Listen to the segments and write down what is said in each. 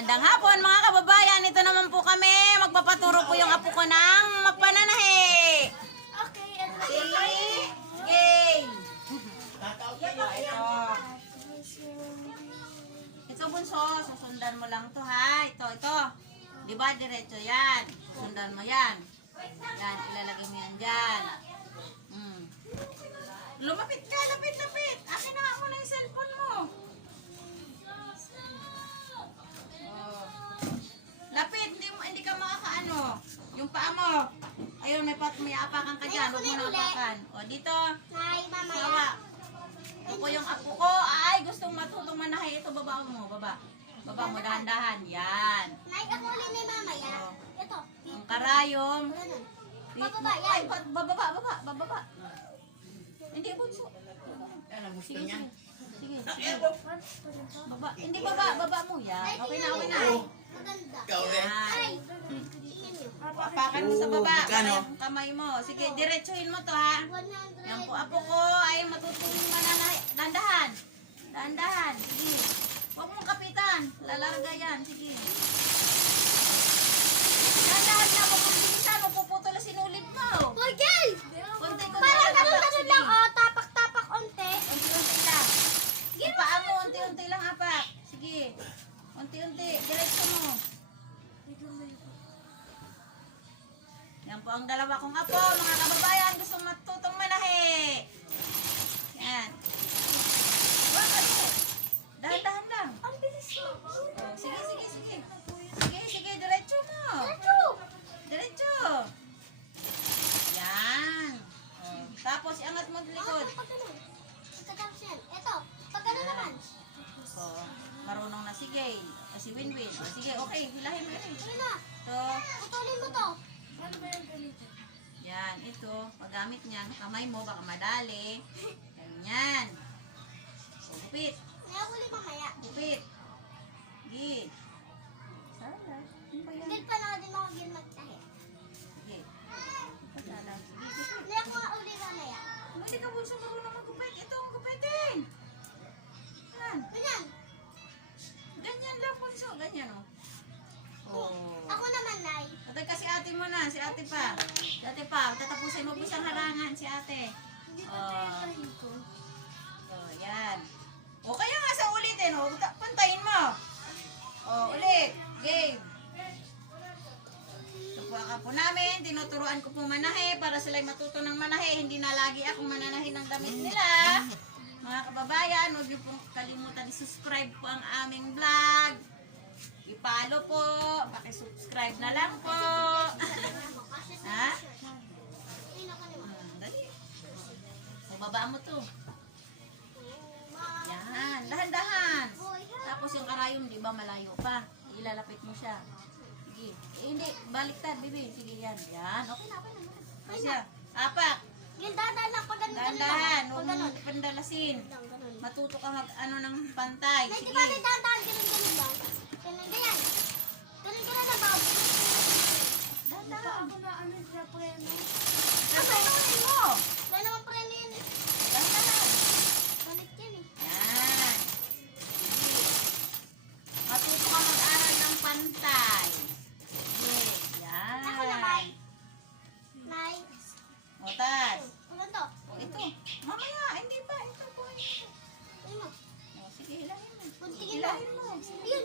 Magandang hapon mga kababayan. Ito naman po kami. Magpapaturo po yung apo ko ng magpananahi. Okay, and Gay. Ito bunso, susundan mo lang to ha. Ito. Di ba diretso yan? Susundan mo yan. Yan, ilalagay mo yan dyan. Lumapit ka, lapit. Akin na nga muna yung cellphone mo. Lapit, hindi ka makakaano. Yung paa mo. Ayun, may apakan ka dyan. Huwag mo na apakan. O, dito. Nay, mamaya. Sawa. Ako yung apo ko. Ay, gustong matutong manahay. Ito, baba mo. Baba mo, dahan-dahan. Yan. Nay, ako ulit na mamaya. O, Ito. ang karayom. Ganun. Bababa, yan. Ay, bababa. Hindi, bunso. Sige. Baba. Hindi, baba mo. Yan. Okay na. Maganda. Yan. Ay, tingnan niyo. Apakan mo sa baba. Yung kamay mo. Sige, diretsuhin mo to ha. 100. Yan po, apo ko ay matutulong mananahi. Dahan-dahan. Sige. Huwag mong kapitan. Lalarga yan. Sige. Dahan-dahan na. Huwag mong bilisan. Mapuputol na sinulid mo. Pugil! Konti. Parang ganun Sige. lang, oh. Tapak-tapak onte. Unti-unti lang. Yung paa mo, unti-unti lang apak. Sige. Unti-unti. Diretso mo. Yan po ang dalawa kong apo. Mga kababayan, gustong matutong manahi. Yan. Wag, ano? Dahan-dahan lang. Ang bilis mo. Oh, sige. Sige, diretso mo. Ito. Diretso. Yan. Oh, tapos, iangat mo sa likod. Pag ganun. Pagkatapos yan. Ito. Pag ganun naman. Oh, marunong na si Gay. Si Winwin. Oh, sige, okay. Hilahin mo rin. Ano na? Ito. Putulin mo to. Ano ba yung ganito? Yan, ito. Paggamit niyan, kamay mo, baka madali. Ganyan. O, gupit. Kaya ko ulit mamaya. Gupit. Sige. Sala. Ano ba yan? Hindi pa na din ako din magtahi. Sige. Sala. Sige, gupit. Hindi ako nga ulit mamaya. Kung hindi ka bunso marunong mag-gupit, ito ang gupitin. Yan. Ganyan. Ganyan lang bunso. Ganyan, oh. Oh. Ako naman, Nay. Atay ka si ate mo na, si ate pa. Si ate pa, tatapusin mo po siyang harangan, si ate. ko. Oh, yan. O kaya nga sa ulitin, o, pantayin mo. O, ulit. Game. Tupuan ka po namin, tinuturuan ko po manahe para sila'y matuto ng manahe. Hindi na lagi akong mananahe ng damit nila. Mga kababayan, huwag niyo pong kalimutan i-subscribe po ang aming vlog. I-follow po. Paki-subscribe na lang po. Ha? Dali. Baba mo to. Yan. Dahan-dahan. Tapos yung karayom, di ba malayo pa. Ilalapit mo siya. Sige. Hindi. Baliktad, bibi. Sige yan. Yan. Okay na. Kasi apak. Yung dahan lang pag ganun. Dahan-dahan. Pag Huwag mo ganun. pandalasin. Ganun. Matuto ka mag ano ng pantay. Nay, di Sige. ba may dahan-dahan ganun lang? Ganyan. Ganun na ba? Dahan-dahan. Ako na ano sa preno. Dahan-dahan mo. Wala naman preno yun eh. Dahan-dahan. Balik yan eh. Yan. Sige. Matuto ka mag-aral ng pantay. Sige. Yan. Ako na, Nay. Nay. Otas. Ano to? O, ito. Mamaya. Hindi pa. Ito po. Ano mo? O, sige, hilahin mo. Kuntingin mo. Hilahin mo. Yun.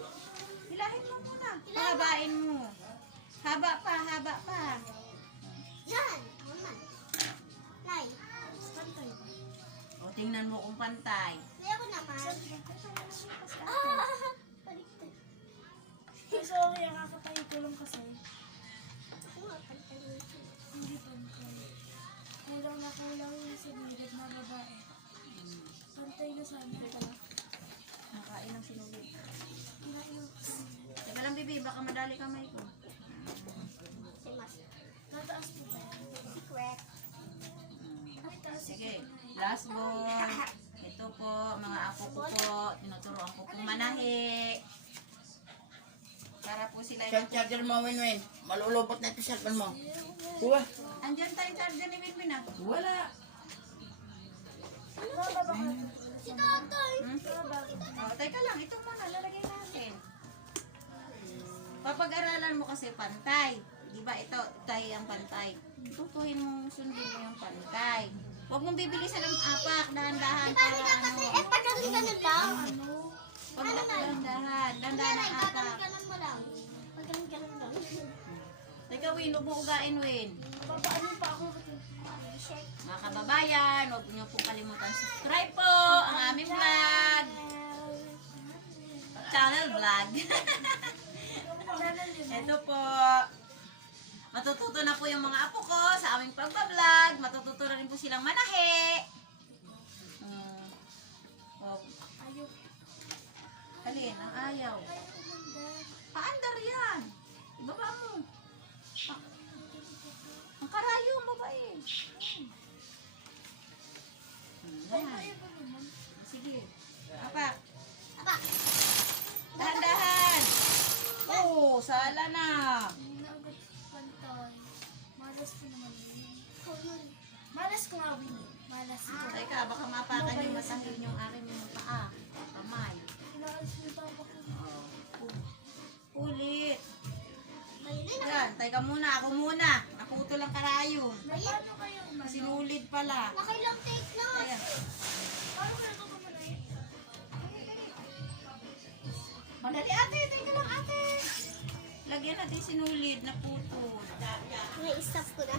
Hilahin mo muna. Hilahin mo. Habain mo. Haba pa. Yan. Naman. Nay. Pantay. O, tingnan mo kung pantay. Nay, ako naman. Baliktad. Sorry, nakakatayo ko lang kasi. Ako nga, pantay. Hindi pa kulang na kulang yung sa gilid na babae. Pantay na sana pala. Nakain ng sinulid. Inaiyok. Teka lang, bibi. Baka madali kamay ko. Si Mas. Tataas po ba? Secret. Ay, taas. Sige. Last ball. Ito po, mga apo ko po. Tinuturoan ko pong manahi. Para po sila Saan charger mo, Winwin? Malulubot na ito cellphone mo. Kuha. Andyan tayong charger ni Winwin ah. Wala. Si Tatay. Oh, teka lang, ito muna lalagay natin. Papag-aralan mo kasi pantay. Di ba ito, tayo ang pantay. Tutuhin mo, sundin mo yung pantay. Huwag mong bibilisan ng apak, dahan-dahan para ano. Pag ganun lang. Pag dahan-dahan, dahan-dahan ang apak. Ganun mo lang. Pag ganun lang. Teka, Win, huwag mo ugain, Win. Papaano pa ako? Mga kababayan, huwag niyo po kalimutan subscribe po ang aming vlog. Channel vlog. Ito po. Matututo na po yung mga apo ko sa aming pagbablog. Matututo na rin po silang manahe. Oh. Ayaw. Alin, ang ayaw. Ayaw kumanda. Paandar yan. Ibaba mo. Ah, ang karayo, ang babae. Yan. Sige. Apak. Apa. Dahan-dahan. Oh, sala na. Hindi na agad pantay. Malas ko naman yun. Malas ko nga, Winnie. Malas ko. Teka, baka mapakan yung matangin yung aking yung paa. Kamay. Inaalis mo yung tapak ko. Ulit. Maylin na. Yan, teka muna. Ako muna. Naputol ang karayong. Paano kayo umano? Sinulid pala. Nakailang take na. Ayan. Paano kayo kumanay? Madali ate. Teka lang ate. Lagyan natin sinulid na putol. May stop ko na.